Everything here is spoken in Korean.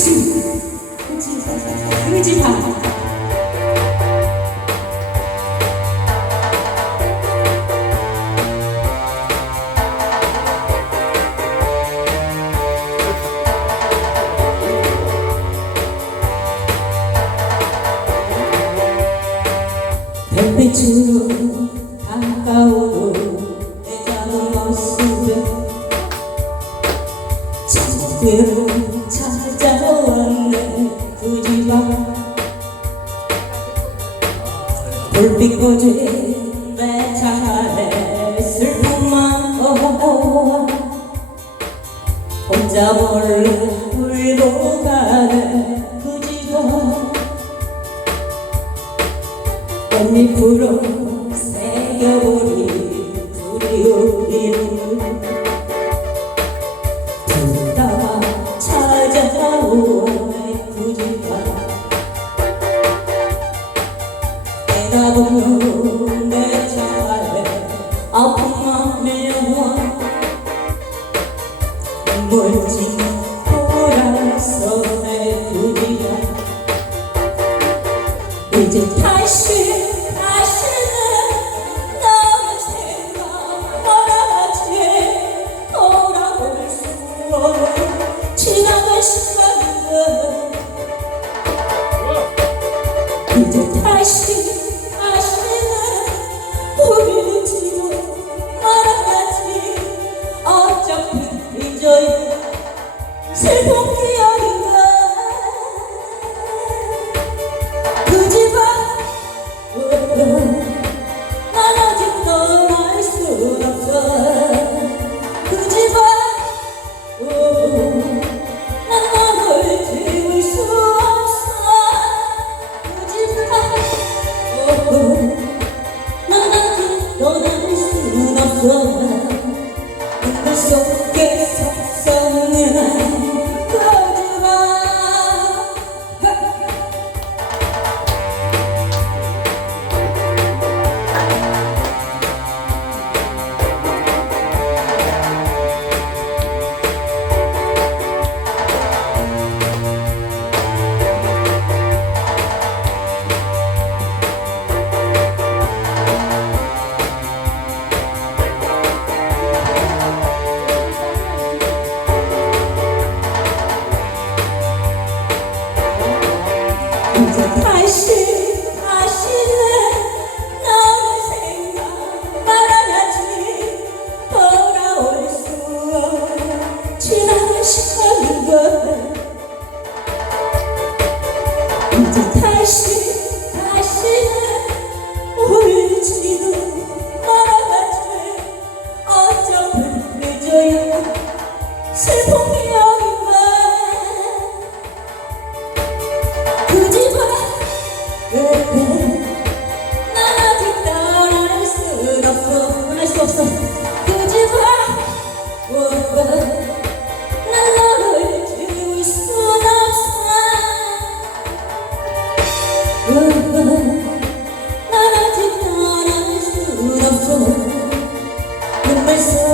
그지 그지 그지 봐 햇빛으로 가까운 내 작은 모습에 참대로 불빛 내 차에 슬픔만 더워 혼자 몰래 울고 그 집안 꽃잎으로 새겨버린 듣다가 찾아오네. 그집가 내가 아픔만 밀려와 멀지 돌아서 내 그집가. 이제 다시 다시는 너의 생각 말하지 돌아올 수 없는 지나간 시간들 이제 다시 지나가시는 것 Christmas.